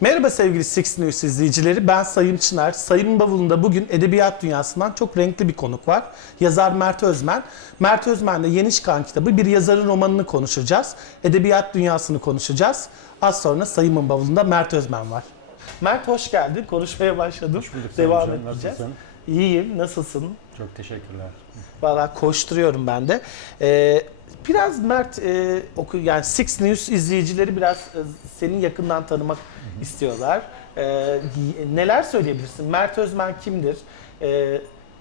Merhaba sevgili Six News izleyicileri. Ben Sayın Çınar. Sayın Bavulu'nda bugün edebiyat dünyasından çok renkli bir konuk var. Yazar Mert Özmen. Mert Özmen'le Yeni Çıkan kitabı bir yazarın romanını konuşacağız. Edebiyat dünyasını konuşacağız. Az sonra Sayın Bavulu'nda Mert Özmen var. Mert hoş geldin. Konuşmaya başladım. Hoş bulduk Devam Hocam. edeceğiz. Nasılsın? İyiyim. Nasılsın? Çok teşekkürler. Valla koşturuyorum ben de. Ee, biraz Mert e, oku yani Six News izleyicileri biraz e, seni yakından tanımak istiyorlar. Y- neler söyleyebilirsin? Mert Özmen kimdir? Ee,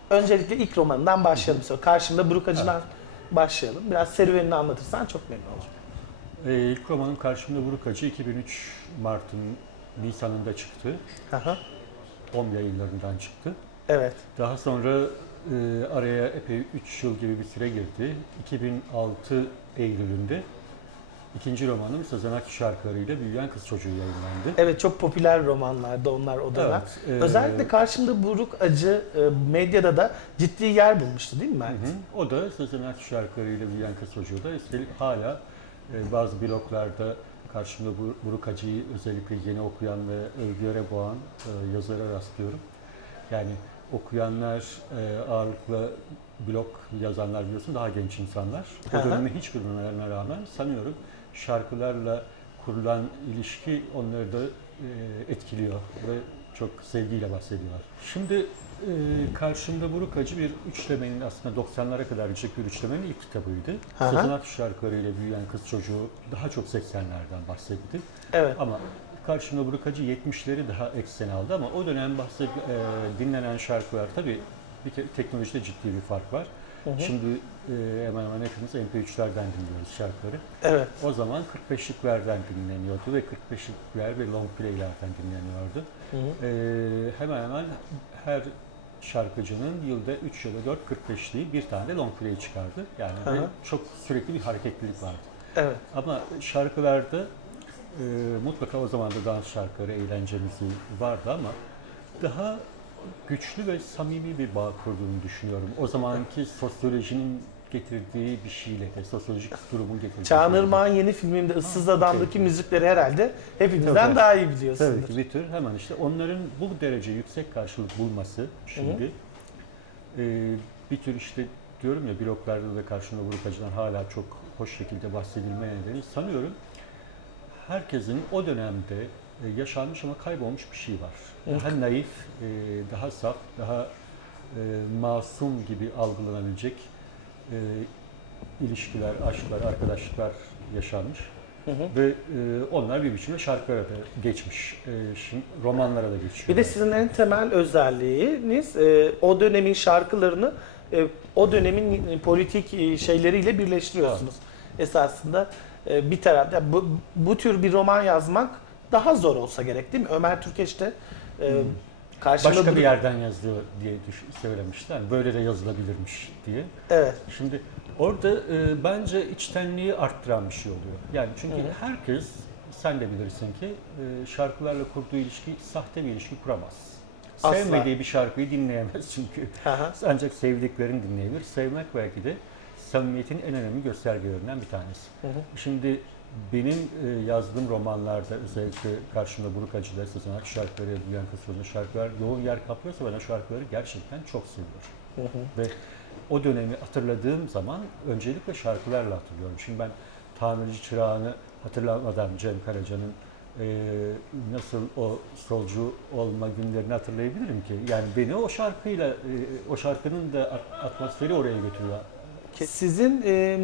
öncelikle ilk romanından başlayalım. Sonra karşımda Buruk Acı'dan başlayalım. Biraz serüvenini anlatırsan çok memnun olacağım. Ee, ilk romanım Karşımda Buruk Acı 2003 Mart'ın Nisan'ında çıktı. Aha, 10 yayınlarından çıktı. Evet. Daha sonra e, araya epey 3 yıl gibi bir süre girdi. 2006 Eylül'ünde ikinci romanım Sezen Aksu şarkılarıyla Büyüyen Kız Çocuğu yayınlandı. Evet çok popüler romanlardı onlar o dönem. Evet, e, Özellikle karşımda Buruk Acı e, medyada da ciddi yer bulmuştu değil mi Hı Mert? hı. O da Sezen Aksu şarkılarıyla büyüyen kız çocuğu da üstelik hala e, bazı bloglarda karşımda Bu- Buruk Hacı'yı özellikle yeni okuyan ve övgüye boğan e, yazara rastlıyorum. Yani okuyanlar e, ağırlıklı blog yazanlar biliyorsun daha genç insanlar. O Hı hı. dönemi hiç bilmemelerine rağmen sanıyorum şarkılarla kurulan ilişki onları da e, etkiliyor ve çok sevgiyle bahsediyorlar. Şimdi e, karşımda Buruk Acı bir üçlemenin aslında 90'lara kadar gidecek bir üçlemenin ilk kitabıydı. Aksu şarkılarıyla büyüyen kız çocuğu daha çok 80'lerden bahsetti. Evet. Ama karşımda Buruk Acı 70'leri daha eksen aldı ama o dönem bahsed, e, dinlenen şarkılar tabii bir teknolojide ciddi bir fark var. Hı hı. Şimdi e, hemen hemen hepimiz MP3'lerden dinliyoruz şarkıları. Evet. O zaman 45'liklerden dinleniyordu ve 45'likler ve long play'lerden dinleniyordu. Hı hı. Ee, hemen hemen her şarkıcının yılda 3 ya da 4 45'liği bir tane long play çıkardı. Yani Hı hı. çok sürekli bir hareketlilik vardı. Evet. Ama şarkılarda e, mutlaka o zaman da dans şarkıları, eğlence müziği vardı ama daha güçlü ve samimi bir bağ kurduğunu düşünüyorum. O zamanki sosyolojinin getirdiği bir şeyle de, sosyolojik durumun getirdiği Çağan. Irmak'ın yeni filminde Issız Adam'daki müzikleri herhalde hepimizden Tabii. daha iyi Tabii biliyorsundur. ki bir tür hemen işte onların bu derece yüksek karşılık bulması şimdi e, bir tür işte diyorum ya bloglarda da karşımda acıdan hala çok hoş şekilde bahsedilmeye nedeni sanıyorum herkesin o dönemde e, yaşanmış ama kaybolmuş bir şey var. Evet. Daha naif, e, daha saf, daha e, masum gibi algılanabilecek e, ilişkiler, aşklar, arkadaşlıklar yaşanmış. Hı hı. Ve e, onlar bir biçimde şarkılara da geçmiş. E, şimdi romanlara da geçiyor. Bir de sizin en temel özelliğiniz e, o dönemin şarkılarını e, o dönemin politik e, şeyleriyle birleştiriyorsunuz. Esasında e, bir tarafta bu, bu tür bir roman yazmak daha zor olsa gerek değil mi? Ömer Türkeş de e, Hmm. karşında Başka bir yerden yazdı diye düş- söylemişler. Böyle de yazılabilirmiş diye. Evet. Şimdi orada e, bence içtenliği arttıran bir şey oluyor. Yani çünkü Hı. herkes, sen de bilirsin ki e, şarkılarla kurduğu ilişki sahte bir ilişki kuramaz. Asla. Sevmediği bir şarkıyı dinleyemez çünkü. Hı. Ancak sevdiklerini dinleyebilir. Sevmek belki de samimiyetin en önemli göstergelerinden bir tanesi. Hı hı. Şimdi benim e, yazdığım romanlarda özellikle karşımda Buruk Acı'da Aksu şarkıları, Duyan Kısır'ın şarkılar yoğun yer kaplıyorsa ben o şarkıları gerçekten çok seviyorum. Hı hı. Ve o dönemi hatırladığım zaman öncelikle şarkılarla hatırlıyorum. Şimdi ben tamirci çırağını hatırlamadan Cem Karaca'nın e, nasıl o solcu olma günlerini hatırlayabilirim ki? Yani beni o şarkıyla, e, o şarkının da at- atmosferi oraya götürüyor. Sizin e,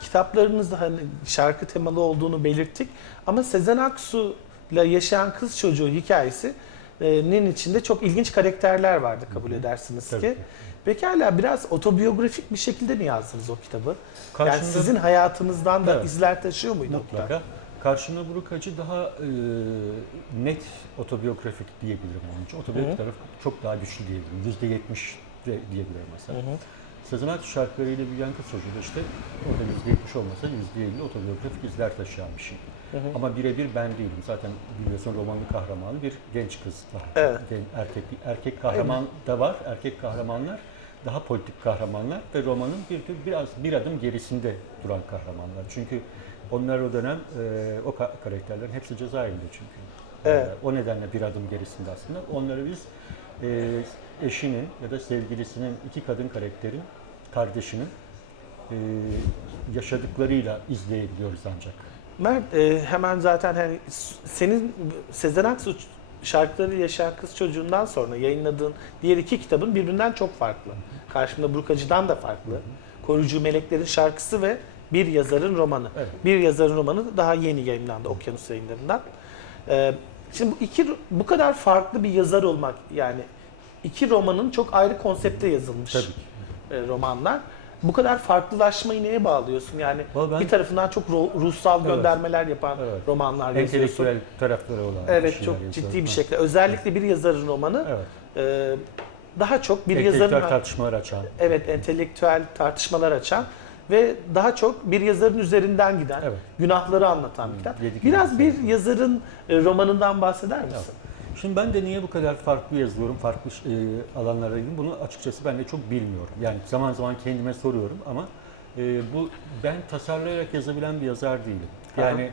kitaplarınızda hani şarkı temalı olduğunu belirttik ama Sezen Aksu'la yaşayan kız çocuğu hikayesinin içinde çok ilginç karakterler vardı kabul Hı hı. edersiniz Tabii ki. ki. Pekala biraz otobiyografik bir şekilde mi yazdınız o kitabı? Yani Karşımda- sizin hayatınızdan da Evet. izler taşıyor muydu? Mutlaka. Karşımda Buruk daha e, net otobiyografik diyebilirim onun için. Otobiyografik Hı hı. tarafı çok daha güçlü diyebilirim. Yüzde yetmiş de diyebilirim Hı mesela. hı. Sezen Aksu şarkılarıyla kız çocuğu da işte orada yüzde yetmiş olmasa yüzde elli otobiyografik izler taşıyan bir şey. Hı hı. Ama birebir ben değilim. Zaten biliyorsun romanın kahramanı bir genç kız daha. Evet. Gen- erkek, erkek kahraman da var. Erkek kahramanlar daha politik kahramanlar ve romanın bir tür biraz bir adım gerisinde duran kahramanlar. Çünkü onlar o dönem e, o ka- karakterlerin hepsi cezaevinde çünkü. Evet. E, o nedenle bir adım gerisinde aslında. Onları biz e, eşinin ya da sevgilisinin iki kadın karakterin kardeşinin e, yaşadıklarıyla izleyebiliyoruz ancak. Mert e, hemen zaten hani senin Sezen Aksu şarkıları yaşayan kız çocuğundan sonra yayınladığın diğer iki kitabın birbirinden çok farklı. Karşımda Burkacı'dan da farklı. Koruyucu Meleklerin şarkısı ve Bir Yazarın Romanı. Evet. Bir Yazarın Romanı daha yeni yayınlandı Okyanus yayınlarından. E, şimdi bu iki bu kadar farklı bir yazar olmak yani iki romanın çok ayrı konsepte yazılmış Tabii ki. E, romanlar. Bu kadar farklılaşmayı neye bağlıyorsun? Yani Vallahi ben- bir tarafından çok ro- ruhsal Evet. göndermeler yapan Evet. romanlar yazıyorsun. Entelektüel tarafları olan Evet şeyler çok yazıyorum. ciddi bir Ha. şekilde. Özellikle bir yazarın romanı Evet. e, daha çok bir Entelektüel yazarın tartışmalar açan. evet entelektüel tartışmalar açan ve daha çok bir yazarın üzerinden giden, Evet. günahları anlatan bir kitap. Yedi Biraz bir yazarın e, romanından bahseder misin? Şimdi ben de niye bu kadar farklı yazıyorum, farklı e, alanlara ilgili bunu açıkçası ben de çok bilmiyorum. Yani zaman zaman kendime soruyorum ama e, bu ben tasarlayarak yazabilen bir yazar değilim. Yani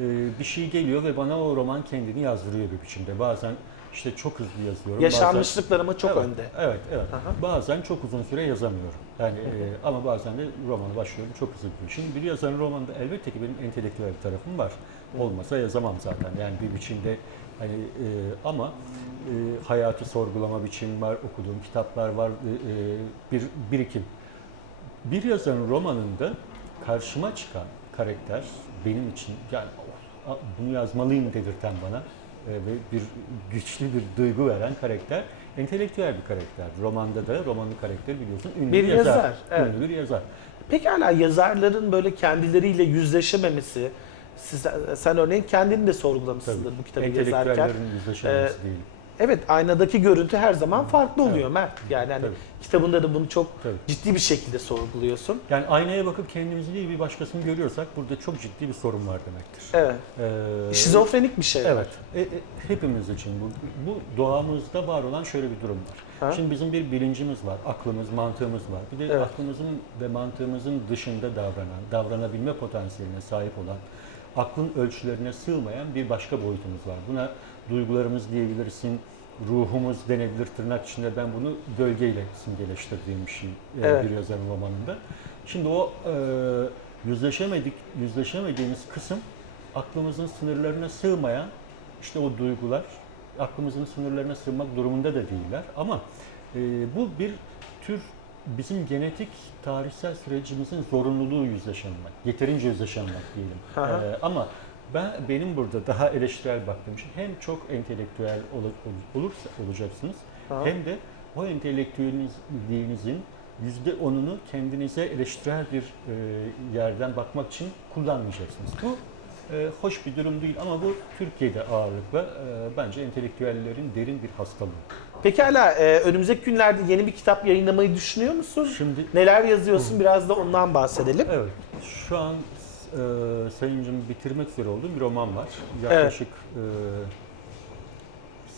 e, bir şey geliyor ve bana o roman kendini yazdırıyor bir biçimde. Bazen işte çok hızlı yazıyorum. bazen- Yaşanmışlıklarıma çok evet, önde. Evet, evet. Aha. Bazen çok uzun süre yazamıyorum. Yani e, ama bazen de romanı başlıyorum çok hızlı gidiyor. Şimdi bir yazarın romanında elbette ki benim entelektüel bir tarafım var. Olmasa yazamam zaten. Yani bir biçimde hani e, ama e, hayatı sorgulama biçimim var, okuduğum kitaplar var, e, e, bir birikim. Bir yazarın romanında karşıma çıkan karakter benim için yani "Oh, bunu yazmalıyım dedirten bana e, ve bir güçlü bir duygu veren karakter entelektüel bir karakter. Romanda da romanın karakteri biliyorsun ünlü bir yazar. yazar, evet. Ünlü bir yazar. Pekala yazarların böyle kendileriyle yüzleşememesi, siz, sen örneğin kendini de sorgulamışsındır bu kitabı yazarken. Ee, değil. Evet aynadaki görüntü her zaman farklı oluyor Evet. Mert. Yani hani Tabii. kitabında da bunu çok Tabii. ciddi bir şekilde sorguluyorsun. Yani aynaya bakıp kendimizi değil bir başkasını görüyorsak burada çok ciddi bir sorun var demektir. Evet. Ee, Şizofrenik bir şey. Evet. E, e, hepimiz için bu, bu doğamızda var olan şöyle bir durum var. Ha? Şimdi bizim bir bilincimiz var, aklımız, mantığımız var. Bir de Evet. aklımızın ve mantığımızın dışında davranan, davranabilme potansiyeline sahip olan, aklın ölçülerine sığmayan bir başka boyutumuz var. Buna duygularımız diyebilirsin, ruhumuz denebilir tırnak içinde. Ben bunu gölgeyle simgeleştirdiğim bir şey e, Evet. bir yazarın romanında. Şimdi o e, yüzleşemedik, yüzleşemediğimiz kısım aklımızın sınırlarına sığmayan işte o duygular aklımızın sınırlarına sığmak durumunda da değiller. Ama e, bu bir tür bizim genetik tarihsel sürecimizin zorunluluğu yüzleşememek. Yeterince yüzleşememek diyelim. Hı hı. E, ama ben benim burada daha eleştirel baktığım için hem çok entelektüel ol, ol- olursa olacaksınız Ha? hem de o entelektüelliğinizin yüzde onunu kendinize eleştirel bir e, yerden bakmak için kullanmayacaksınız. Bu e, hoş bir durum değil ama bu Türkiye'de ağırlıkla e, bence entelektüellerin derin bir hastalığı. Pekala e, önümüzdeki günlerde yeni bir kitap yayınlamayı düşünüyor musun? Şimdi Neler yazıyorsun biraz da ondan bahsedelim. evet şu an e, Sayıncım bitirmek üzere olduğum bir roman var. Yaklaşık e,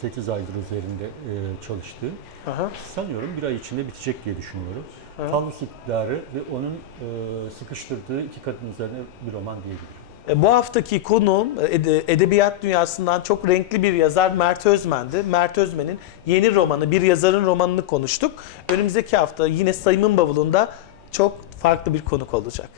8 aydır üzerinde e, çalıştığım. Aha. Sanıyorum bir ay içinde bitecek diye düşünüyorum. Ha. Tallus iktidarı ve onun e, sıkıştırdığı iki kadın üzerine bir roman diyebilirim. E, Bu haftaki konuğum ede- edebiyat dünyasından çok renkli bir yazar Mert Özmen'di. Mert Özmen'in yeni romanı, bir yazarın romanını konuştuk. Önümüzdeki hafta yine Sayımın Bavulu'nda çok farklı bir konuk olacak.